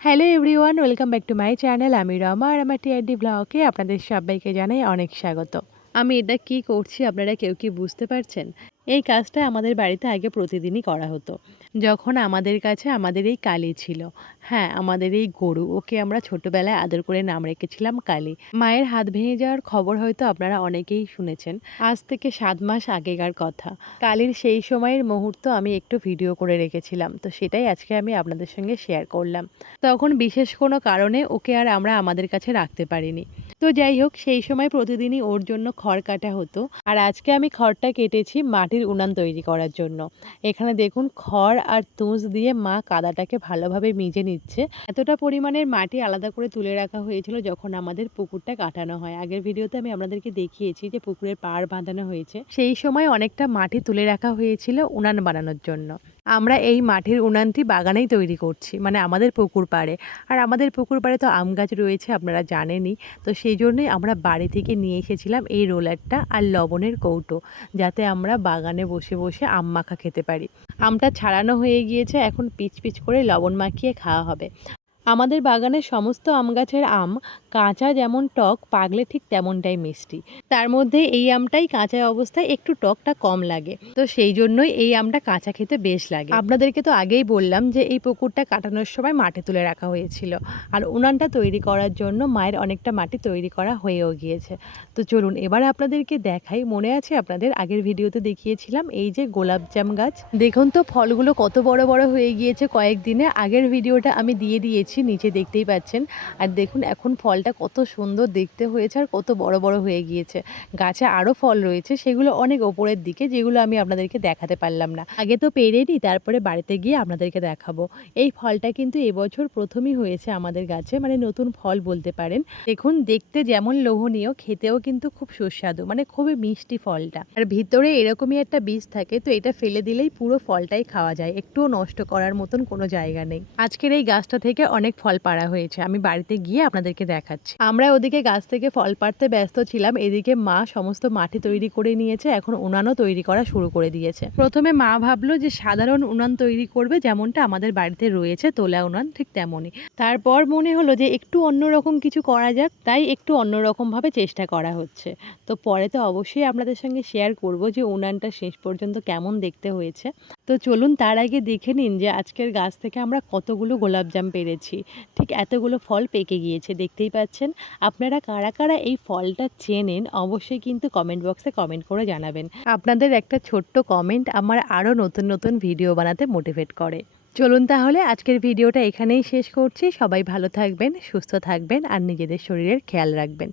Hello everyone welcome back to my channel আমি রমা আর আমার TRD ব্লগে আপনাদের সবাইকে জানাই অনেক স্বাগত। আমি এটা কি করছি আপনারা কেউ কি বুঝতে পারছেন? এই কাজটা আমাদের বাড়িতে আগে প্রতিদিনই করা হতো। যখন আমাদের কাছে আমাদের এই কালী ছিল হ্যাঁ আমাদের এই গরু, ওকে আমরা ছোটবেলায় আদর করে নাম রেখেছিলাম কালী। মায়ের হাত ভেঙে যাওয়ার খবর হয়তো আপনারা অনেকেই শুনেছেন। আজ থেকে সাত মাস আগেকার কথা। কালীর সেই সময়ের মুহূর্ত আমি একটু ভিডিও করে রেখেছিলাম, তো সেটাই আজকে আমি আপনাদের সঙ্গে শেয়ার করলাম। তখন বিশেষ কোনো কারণে ওকে আর আমরা আমাদের কাছে রাখতে পারিনি। তো যাই হোক, সেই সময় প্রতিদিনই ওর জন্য খড় কাটা হতো। আর আজকে আমি খড়টা কেটেছি মাটির উনান তৈরি করার জন্য। এখানে দেখুন, খড় আর তুষ দিয়ে মা কাদাটাকে ভালোভাবে মিজে নিচ্ছে। এতটা পরিমাণের মাটি আলাদা করে তুলে রাখা হয়েছিল যখন আমাদের পুকুরটা কাটানো হয়। আগের ভিডিওতে আমি আপনাদেরকে দেখিয়েছি যে পুকুরের পাড় বাঁধানো হয়েছে। সেই সময় অনেকটা মাটি তুলে রাখা হয়েছিল উনান বানানোর জন্য। আমরা এই মাঠের উনানটি বাগানেই তৈরি করছি মানে আমাদের পুকুর পাড়ে। আর আমাদের পুকুর পাড়ে তো আম গাছ রয়েছে, আপনারা জানেনই। তো সেই জন্যই আমরা বাড়ি থেকে নিয়ে এসেছিলাম এই রোলারটা আর লবণের কৌটো, যাতে আমরা বাগানে বসে বসে আম মাখা খেতে পারি। আমটা ছাড়ানো হয়ে গিয়েছে, এখন পিচ পিচ করে লবণ মাখিয়ে খাওয়া হবে। আমাদের বাগানের সমস্ত আম গাছের আম, কাঁচা যেমন টক পাগলে ঠিক তেমনটাই মিষ্টি। তার মধ্যে এই আমটাই কাঁচা অবস্থায় একটু টকটা কম লাগে। তো সেই জন্যই এই আমটা কাঁচা খেতে বেশ লাগে। আপনাদেরকে তো আগেই বললাম যে এই পুকুরটা কাটানোর সময় মাঠে তুলে রাখা হয়েছিল। আর উনানটা তৈরি করার জন্য মায়ের অনেকটা মাটি তৈরি করা হয়েও গিয়েছে। তো চলুন এবার আপনাদেরকে দেখাই। মনে আছে আপনাদের? আগের ভিডিওতে দেখিয়েছিলাম এই যে গোলাপজাম গাছ। দেখুন তো ফলগুলো কত বড় বড় হয়ে গিয়েছে কয়েকদিনে। আগের ভিডিওটা আমি দিয়ে দিয়েছি। নিচে দেখতেই পাচ্ছেন। আর দেখুন, এখন ফলটা কত সুন্দর দেখতে হয়েছে আর কত বড় বড় হয়ে গিয়েছে। গাছে আরও ফল রয়েছে, সেগুলো অনেক ওপরের দিকে, যেগুলো আমি আপনাদেরকে দেখাতে পারলাম না। আগে তো পেরে নিই তারপরে বাড়িতে গিয়ে আপনাদেরকে দেখাবো। এই ফলটা কিন্তু এবছর প্রথমই হয়েছে আমাদের গাছে মানে নতুন ফল বলতে পারেন। দেখুন, দেখতে যেমন লোভনীয়, খেতেও কিন্তু খুব সুস্বাদু মানে খুবই মিষ্টি ফলটা। আর ভিতরে এরকমই একটা বীজ থাকে, তো এটা ফেলে দিলেই পুরো ফলটাই খাওয়া যায়, একটুও নষ্ট করার মতন কোনো জায়গা নেই। আজকের এই গাছটা থেকে অনেক ফল পাড়া হয়েছে। আমি বাড়িতে গিয়ে আপনাদেরকে দেখাচ্ছি। আমরা ওদিকে গাছ থেকে ফল পাড়তে ব্যস্ত ছিলাম। এদিকে মা সমস্ত মাটি তৈরি করে নিয়েছে। এখন উনানও তৈরি করা শুরু করে দিয়েছে। প্রথমে মা ভাবলো যে সাধারণ উনান তৈরি করবে যেমনটা আমাদের বাড়িতে রয়েছে, তোলা উনান ঠিক তেমনই। তারপর মনে হলো যে একটু অন্যরকম কিছু করা যাক, তাই একটু অন্যরকমভাবে চেষ্টা করা হচ্ছে। তো পরে তো অবশ্যই আপনাদের সঙ্গে শেয়ার করব যে উনানটা শেষ পর্যন্ত কেমন দেখতে হয়েছে। তো চলুন তার আগে দেখে নিন যে আজকের গাছ থেকে আমরা কতগুলো গোলাপজাম পেরেছি ঠিক এতগুলো ফল পেকে গিয়েছে, দেখতেই পাচ্ছেন? আপনারা কারা কারা এই ফলটা চেনেন অবশ্যই কিন্তু কমেন্ট বক্সে কমেন্ট করে জানাবেন। আপনাদের একটা ছোট্ট কমেন্ট আমার আরও নতুন নতুন ভিডিও বানাতে মোটিভেট করে। চলুন তাহলে আজকের ভিডিওটা এখানেই শেষ করছি। সবাই ভালো থাকবেন, সুস্থ থাকবেন আর নিজেদের শরীরের খেয়াল রাখবেন।